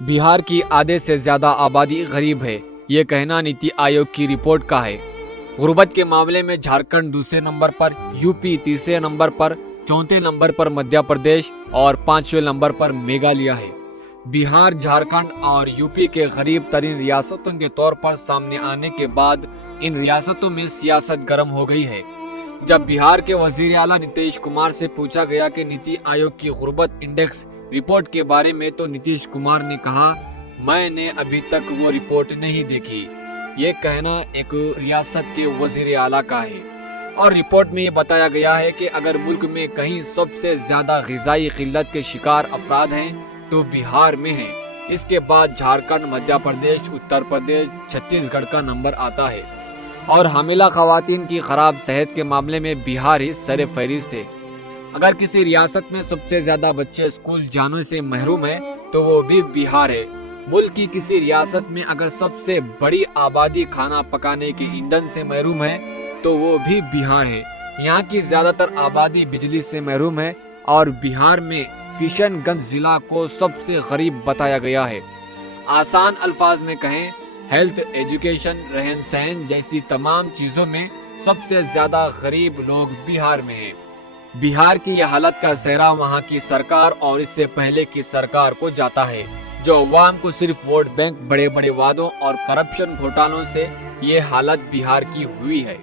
बिहार की आधे से ज्यादा आबादी गरीब है, ये कहना नीति आयोग की रिपोर्ट का है। गुर्बत के मामले में झारखंड दूसरे नंबर पर, यूपी तीसरे नंबर पर, चौथे नंबर पर मध्य प्रदेश और पांचवें नंबर पर मेघालय है। बिहार, झारखंड और यूपी के गरीब तरीन रियासतों के तौर पर सामने आने के बाद इन रियासतों में सियासत गर्म हो गई है। जब बिहार के वजीर आला नीतीश कुमार से पूछा गया कि नीति आयोग की गुर्बत इंडेक्स रिपोर्ट के बारे में, तो नीतीश कुमार ने कहा, मैंने अभी तक वो रिपोर्ट नहीं देखी। ये कहना एक रियासत के वजीर आला का है। और रिपोर्ट में ये बताया गया है कि अगर मुल्क में कहीं सबसे ज्यादा ग़िज़ाई किल्लत के शिकार अफराद हैं तो बिहार में है। इसके बाद झारखंड, मध्य प्रदेश, उत्तर प्रदेश, छत्तीसगढ़ का नंबर आता है। और हामिला खवातीन की खराब सेहत के मामले में बिहार ही सरे फहरिस्त है। अगर किसी रियासत में सबसे ज्यादा बच्चे स्कूल जाने से महरूम है तो वो भी बिहार है। मुल्क की किसी रियासत में अगर सबसे बड़ी आबादी खाना पकाने के ईंधन से महरूम है तो वो भी बिहार है। यहाँ की ज्यादातर आबादी बिजली से महरूम है और बिहार में किशनगंज जिला को सबसे गरीब बताया गया है। आसान अल्फाज में कहें, हेल्थ, एजुकेशन, रहन सहन जैसी तमाम चीजों में सबसे ज्यादा गरीब लोग बिहार में हैं। बिहार की यह हालत का सेहरा वहाँ की सरकार और इससे पहले की सरकार को जाता है, जो अवाम को सिर्फ वोट बैंक, बड़े बड़े वादों और करप्शन घोटालों से ये हालत बिहार की हुई है।